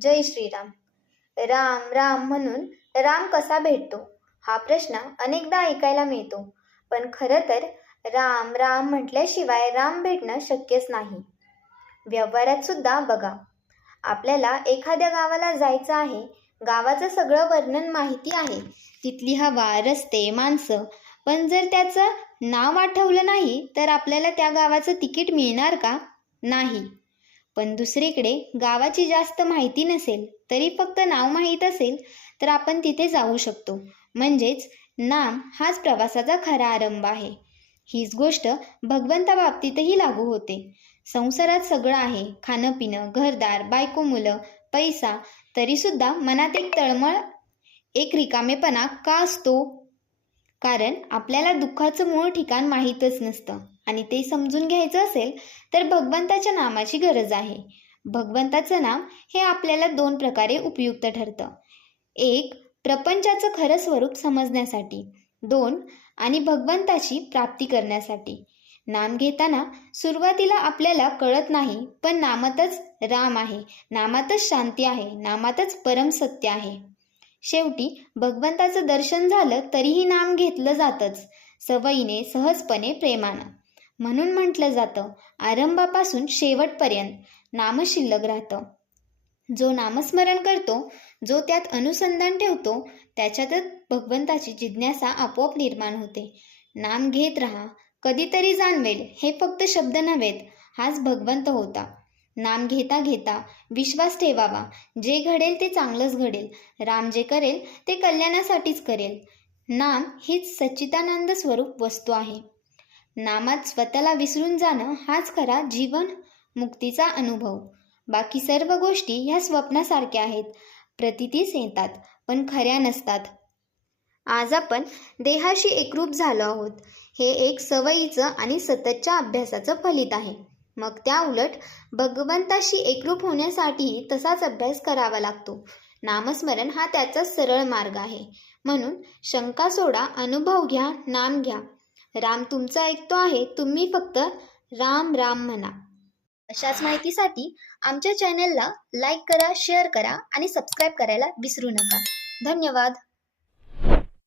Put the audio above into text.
जय श्रीराम. राम राम म्हणून राम कसा भेटतो? हा प्रश्न अनेकदा ऐकायला मिळतो. पण खरं तर राम राम म्हटल्याशिवाय राम भेटणं शक्यच नाही. व्यवहारात सुद्धा बघा. आपल्याला एखाद्या गावाला जायचं आहे गावाचं सगळं वर्णन माहिती आहे. तिथली हवा रस्ते माणसं. पण जर त्याचं नाव आठवलं नाही तर आपल्याला त्या गावाचं तिकीट मिळणार का? नाही. पण दुसरीकडे गावाची जास्त माहिती नसेल तरी फक्त नाव माहीत असेल तर आपण तिथे जाऊ शकतो. म्हणजेच नाम हाच प्रवासाचा खरा आरंभ आहे. हीच गोष्ट भगवंता बाबतीतही लागू होते. संसारात सगळं आहे. खाणं पिणं घरदार बायको मुलं पैसा तरीसुद्धा मनात एक तळमळ एक रिकामेपणा का असतो? कारण आपल्याला दुःखाचं मूळ ठिकाण माहीतच नसतं. आणि ते समजून घ्यायचं असेल तर भगवंताच्या नामाची गरज आहे. भगवंताचं नाम हे आपल्याला दोन प्रकारे उपयुक्त ठरतं. एक प्रपंचाचं खरं स्वरूप समजण्यासाठी. दोन आणि भगवंताची प्राप्ती करण्यासाठी. नाम घेताना सुरुवातीला आपल्याला कळत नाही पण नामातच राम आहे. नामातच शांती आहे. नामातच परम सत्य आहे. शेवटी भगवंताचं दर्शन झालं तरीही नाम घेतलं जातंच. सवयीने सहजपणे प्रेमानं. म्हणून म्हटलं जातं आरंभापासून शेवटपर्यंत नाम शिल्लक राहतं. जो नामस्मरण करतो जो त्यात अनुसंधान ठेवतो त्याच्यातच भगवंताची जिज्ञासा आपोआप निर्माण होते. नाम घेत राहा कधीतरी जाणवेल हे फक्त शब्द नव्हेत हाच भगवंत होता. नाम घेता घेता विश्वास ठेवावा. जे घडेल ते चांगलंच घडेल. राम जे करेल ते कल्याणासाठीच करेल. नाम हीच सच्चिदानंद स्वरूप वस्तू आहे. नामात स्वतःला विसरून जाणं हाच खरा जीवन मुक्तीचा अनुभव. बाकी सर्व गोष्टी ह्या स्वप्नासारख्या आहेत. प्रतितीच येतात पण खऱ्या नसतात. आज आपण देहाशी एकरूप झालो आहोत. हे एक सवयीचं आणि सततच्या अभ्यासाचं फलित आहे. मग त्या उलट भगवंताशी एकरूप होण्यासाठी तसाच अभ्यास करावा लागतो. नामस्मरण हा त्याचाच सरळ मार्ग आहे. म्हणून शंका सोडा अनुभव घ्या नाम घ्या. राम तुमचा ऐकतो आहे तुम्ही फक्त राम राम म्हणा. अशाच माहितीसाठी आमच्या चॅनेलला लाईक करा शेअर करा आणि सबस्क्राईब करायला विसरू नका. धन्यवाद.